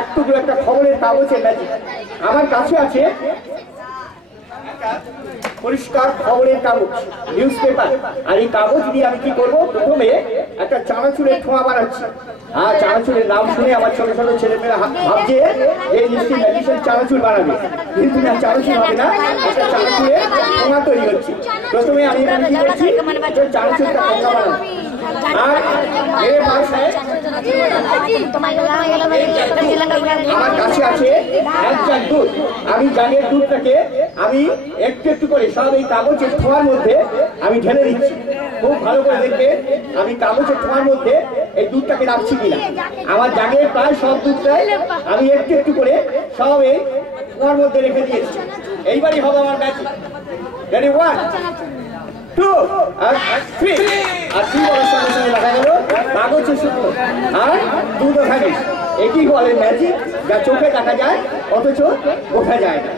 একটু একটা খবরের কাগজের ম্যাজিক। আমার কাছে আছে পরিষ্কার খবরের কাগজ, নিউজ পেপার। আর এই কাগজ দিয়ে আমি কি করবো, প্রথমে একটা চানাচুরের ঠোঁয়া বানাচ্ছি। আর চানাচুরের নাম শুনে আমার ছোট ছোট ছেলেমেয়েরা ভাবছে এই নিশ্চয়ই ম্যাজিশিয়ান চানাচুর বানাবে, কিন্তু না, চানাচুর হবে না, একটা চানাচুরের ঠোঁয়া তৈরি হচ্ছে। প্রথমে আমি এখানে কি করছি, চানাচুরটা ঠোঁয়া বানাবো। আর এর মাঝে আমার কাছে আছে 1 জাগ দুধ। আমি জাগের দুধটাকে আমি একটু একটু করে সব এই কাগজের ঠোঁয়ার মধ্যে আমি ঢেলে দিচ্ছি। খুব ভালো করে দেখবে আমি কাগজের ঠোঁয়ার মধ্যে এই দুধটাকে রাখছি কিনা। আমার জাগের প্রায় সব দুধটাই আমি একটু একটু করে সব এই ঠোঁয়ার মধ্যে রেখে দিয়েছি। এইবারই হবে আমার ম্যাজিক। রেডি, 1 2 আর 3। আর 3 বলার সঙ্গে সঙ্গে দেখা গেল কাগজের শুকনো আর দুধও থাকে। একই বলে ম্যাজিক, যা চোখে দেখা যায় অথচ বোঝা যায় না।